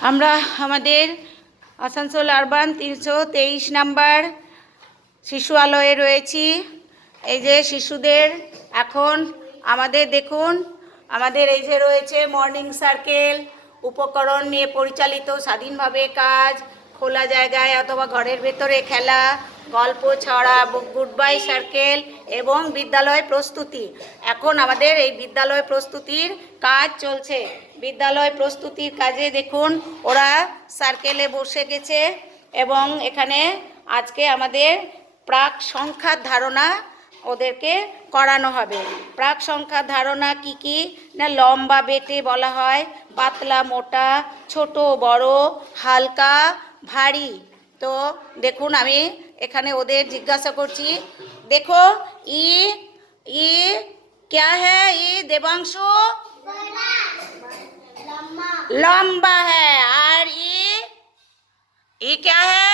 আমরা আমাদের আসানসোল আরবান তিনশো তেইশ নাম্বার শিশু আলয়ে রয়েছি। এই যে শিশুদের এখন আমাদের দেখুন, আমাদের এই যে রয়েছে মর্নিং সার্কেল, উপকরণ নিয়ে পরিচালিত স্বাধীনভাবে কাজ, খোলা জায়গায় অথবা ঘরের ভেতরে খেলা, গল্প, ছড়া, গুড বাই সার্কেল এবং বিদ্যালয় প্রস্তুতি। এখন আমাদের এই বিদ্যালয় প্রস্তুতির কাজ চলছে। বিদ্যালয় প্রস্তুতির কাজে দেখুন, ওরা সার্কেলে বসে গেছে এবং এখানে আজকে আমাদের প্রাক সংখ্যার ধারণা ওদেরকে করানো হবে। প্রাক সংখ্যার ধারণা কি কি? না লম্বা বেটে বলা হয়, পাতলা, মোটা, ছোট, বড়, হালকা, ভারী। তো দেখুন, আমি এখানে ওদের জিজ্ঞাসা করছি দেখো ই ই क्या है ये देवांशु लंबा है और ये ये क्या है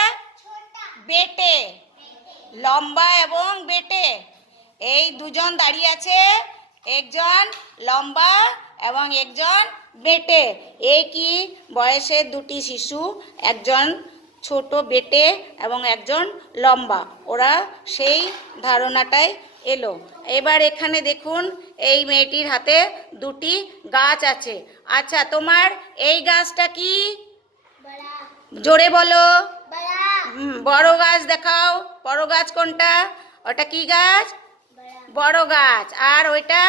বেটে লম্বা এবং বেটে এই দুজন দাঁড়িয়ে আছে একজন লম্বা এবং একজন বেটে এই কি বয়সের দুটি শিশু একজন ছোট বেটে এবং একজন লম্বা। ওরা সেই ধারণাটাই এলো। এবার এখানে দেখুন, এই মেয়েটির হাতে দুটি গাছ আছে। আচ্ছা তোমার এই গাছটা কি? জোরে বলো। বড় গাছ দেখাও। বড় গাছ কোনটা? ওটা কি গাছ? বড় গাছ। আর ওইটা?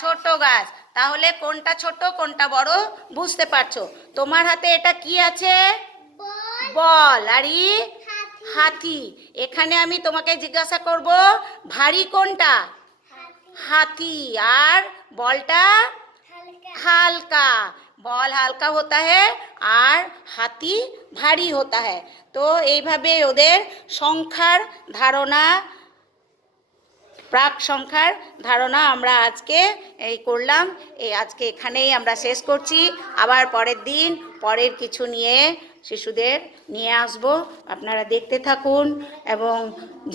ছোট গাছ। তাহলে কোনটা ছোট, কোনটা বড় বুঝতে পারছ। তোমার হাতে এটা কি আছে? বল আরি? হাতি। এখানে আমি তোমাকে জিজ্ঞাসা করব ভারী কোনটা? হাতি। আর বলটা? হালকা। বল হালকা হতা হে আর হাতি ভারী হতা হে তো এইভাবে ওদের সংখ্যার ধারণা প্রাক সংখ্যার ধারণা আমরা আজকে এই করলাম। এই আজকে এখানেই আমরা শেষ করছি। আবার পরের দিন পরের কিছু নিয়ে শিশুদের নিয়ে আসব। আপনারা দেখতে থাকুন এবং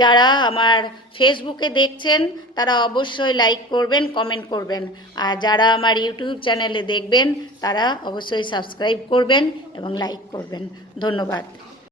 যারা আমার ফেসবুকে দেখছেন, তারা অবশ্যই লাইক করবেন কমেন্ট করবেন। আর যারা আমার ইউটিউব চ্যানেলে দেখবেন, তারা অবশ্যই সাবস্ক্রাইব করবেন এবং লাইক করবেন। ধন্যবাদ।